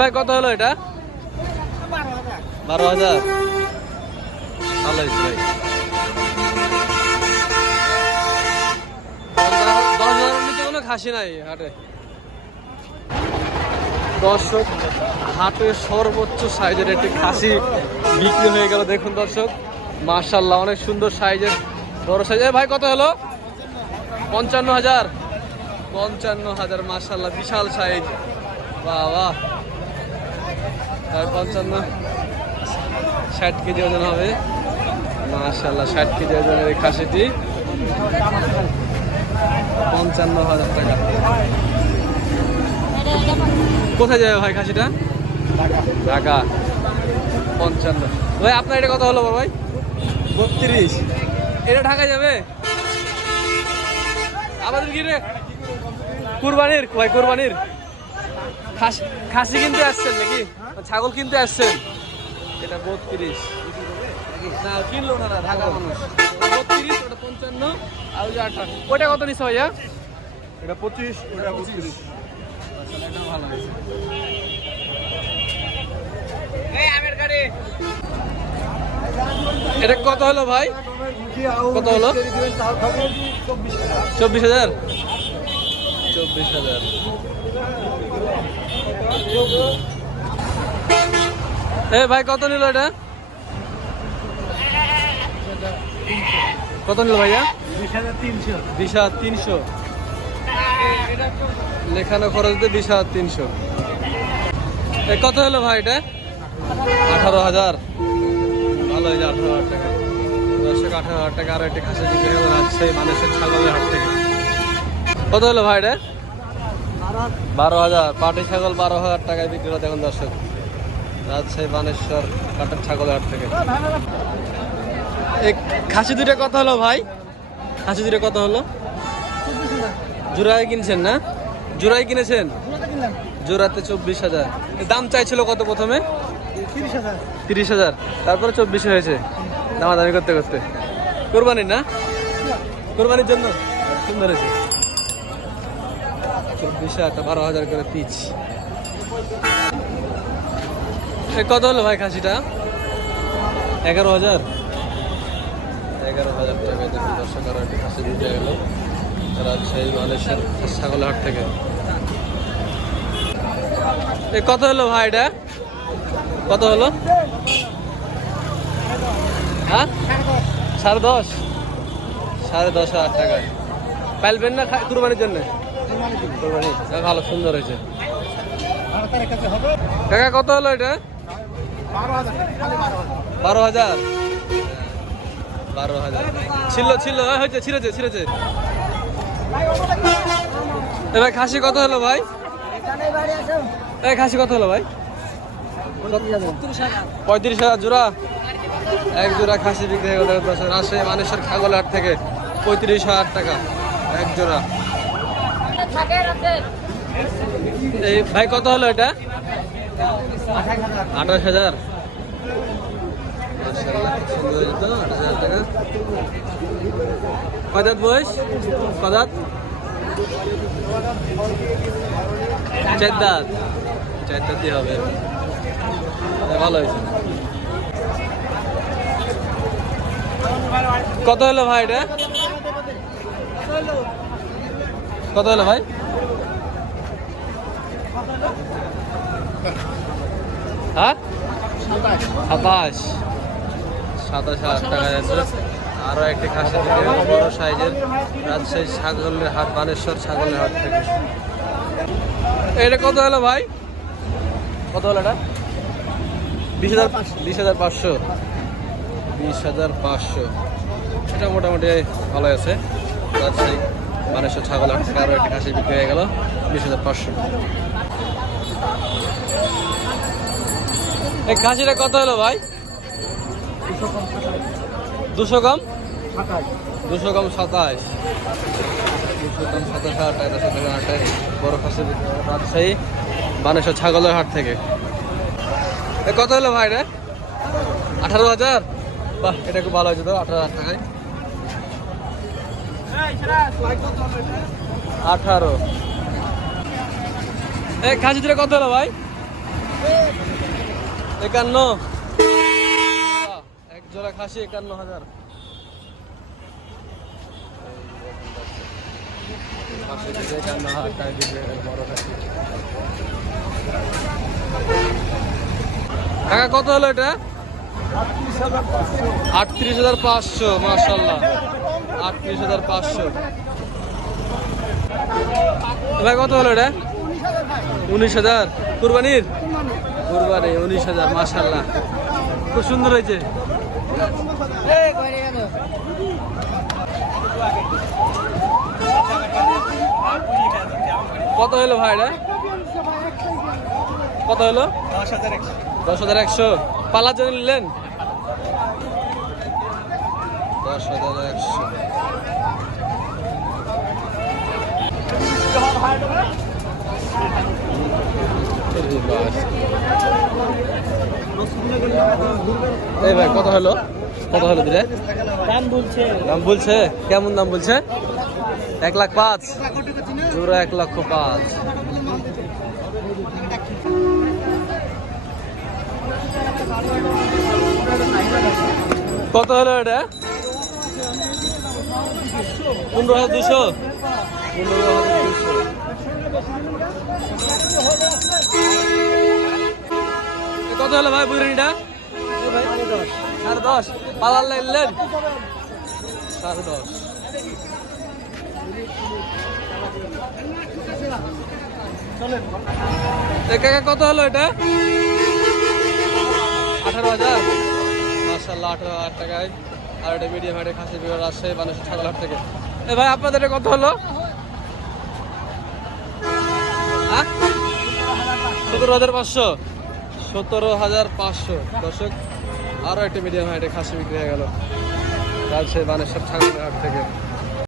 ভাই, কত হলো এটা? বারো হাজার। ভালো হয়েছে ভাই। দশ খাসি নাই হাটে। দর্শক সর্বোচ্চ সাইজের একটি খাসি বিক্রি হয়ে গেল, দেখুন দর্শক। অনেক সুন্দর সাইজের ভাই, কত হলো? পঞ্চান্ন হাজার। পঞ্চান্ন হাজার বিশাল সাইজ। বাহ তার পঞ্চান্ন। ষাট কেজি ওজন হবে। মার্শাল্লাহ ষাট কেজি ওজনের এই খাসিটি। পঞ্চান্ন হাজার টাকা। কোথায় যাবে ভাই খাসিটা? ঢাকা। পঞ্চান্ন। ভাই, আপনার এটা কথা হলো ভাই? বত্রিশ। এটা ঢাকায় যাবে? আমাদের কি রে? কুরবানির, ভাই, কুরবানির। খাসি খাসি কিনতে আসছেন নাকি? ছাগল কিনতে আসছেন? এটা বত্রিশ। না কিনলো না না ঢাকা মানুষ। বত্রিশ ওটা পঞ্চান্ন আর ওই আঠাশ। ওটা কত নিচ্ছে ভাইয়া? এটা পঁচিশ ওটা পঁচিশ এটা ভালো এটা কত হলো ভাই? কত হলো? চব্বিশ হাজার। চব্বিশ হাজার। এ ভাই, কত নিল এটা? কত নিল ভাইয়া? বিশ হাজার তিনশো। লেখানো খরচ দিয়ে বিশ হাজার তিনশো। কত হলো ভাই এটা? আঠারো হাজার। ভালো হয়েছে আঠারো হাজার টাকা। দর্শক, আঠারো হাজার টাকা আরও একটি খাসি রাজশাহী মানুষের ছাগলের হাট থেকে। কত হলো ভাই এটা? বারো হাজার। পাটি ছাগল বারো হাজার টাকায় বিক্রি হলো দেখুন দর্শক। রাজশাহী বানেশ্বর কাটার ছাগল হাট থেকে। খাসি দুটো কত হলো ভাই। খাসি দুটো কত হলো। জোড়ায় কিনছেন না? জোড়ায় কিনেছেন? জোড়াতে চব্বিশ হাজার। দাম চাইছিল কত প্রথমে? তিরিশ হাজার। তিরিশ হাজার। তারপরে চব্বিশে হয়েছে। দামাদামি করতে করতে। কোরবানির না। কোরবানির জন্য? সুন্দর হয়েছে। চব্বিশ হাজার বারো হাজার করে পিচ। কত হলো ভাই খাসিটা? এগারো হাজার? এগারো হাজার টাকা দেখুন দর্শক আরও একটি খাসি দিতে গেল। রাজশাহী মালয়েশিয়ার ছাগলের হাট থেকে। এ কত হলো ভাই এটা? কত হলো? হ্যাঁ? সাড়ে দশ? সাড়ে দশ হাজার টাকা পাইলবেন না কুরবানির জন্য? ভালো সুন্দর হয়েছে। কাকা কত হলো এটা? বারো হাজার। বারো হাজার। ছিল ছিল হ্যাঁ, হয়েছে ছিঁড়েছে ছিঁড়েছে। এবার খাসি কত হলো ভাই? এই খাসি কত হলো ভাই? পঁয়ত্রিশ হাজার জোড়া? এক জোড়া খাসি বিক্রি হয়ে গেল রাজশাহী মানুষের খাগল হাট থেকে পঁয়ত্রিশ হাজার টাকা এক জোড়া। এই ভাই কত হলো এটা? আঠাশ হাজার। মাশাআল্লাহ, সুন্দর হয়েছে তো, 28,000 টাকা। কয় দাঁত বয়স? কয় দাঁত চার দাঁত চার দাঁত দিয়ে হবে। ভালো হয়েছে। কত হলো ভাই এটা? কত হলো ভাই? হ্যাঁ? সাতাশ। সাতাশ হাজার টাকা যাচ্ছে আরও একটি খাসি বড় সাইজের রাজশাহী ছাগলের হাট, বানেশ্বর ছাগলের হাট থেকে। এটা কত হলো ভাই? কত হলো এটা? বিশ হাজার বিশ হাজার পাঁচশো। বিশ হাজার পাঁচশো। এটা মোটামুটি ভালো আছে। রাজশাহী। বানেশ্বর ছাগল থেকে আরও একটি খাসি বিক্রি হয়ে গেল, বিশ হাজার পাঁচশো। এই খাসিটা কত হলো ভাই? দুশো কম দুশো কম সাতাশ। দুশো কম সাতাশ টাকা সাতাশ হাজার টাকা বড় খাসি রাজশাহী, বানেশ্বর ছাগলের হাট থেকে। এ কত হলো ভাই রে? আঠারো হাজার? বাহ, এটা খুব ভালো হয়েছে তো, আঠারো হাজার টাকায়। আঠারো। এ, খাসি দিলে কত হলো ভাই? একান্ন। এক জোড়া খাসি, একান্ন হাজার। কাকা, কত হলো এটা? আটত্রিশ হাজার পাঁচশো মাসাল্লাহ আটত্রিশ হাজার পাঁচশো। ভাই কত হলো এটা? উনিশ হাজার। কুরবানির? কুরবানি উনিশ হাজার মাসাল্লাহ খুব সুন্দর হয়েছে। কত হলো ভাই এটা? কত হলো? দশ হাজার একশো। দশ হাজার একশো। পালার জন্য নিলেন? দশ হাজার একশো। এই ভাই কত হলো? কত হলো দিলে? দাম বলছে। দাম বলছে? কেমন দাম বলছে? এক লাখ পাঁচ। জোড়া এক লক্ষ পাঁচ। কত হলো এটা? পনেরো হাজার দুশো। কত হলো ভাই বুড়িটা? সাড়ে দশ। পালার লাগলেন সাড়ে দশ। কত হলো এটা? আঠারো হাজার। মার্শাল্লাহ আঠারো হাজার টাকায় আর এটা মিডিয়াম হাইটের খাসি বিভাগ আসে মানুষের ছাগলহাট থেকে। এ ভাই, আপনাদের কত হলো? সতেরো হাজার পাঁচশো। সতেরো হাজার পাঁচশো। দর্শক আরও একটা মিডিয়াম হাইটে খাসি বিক্রি হয়ে গেল। রাজশাহী বানেশ্বর হাট থেকে।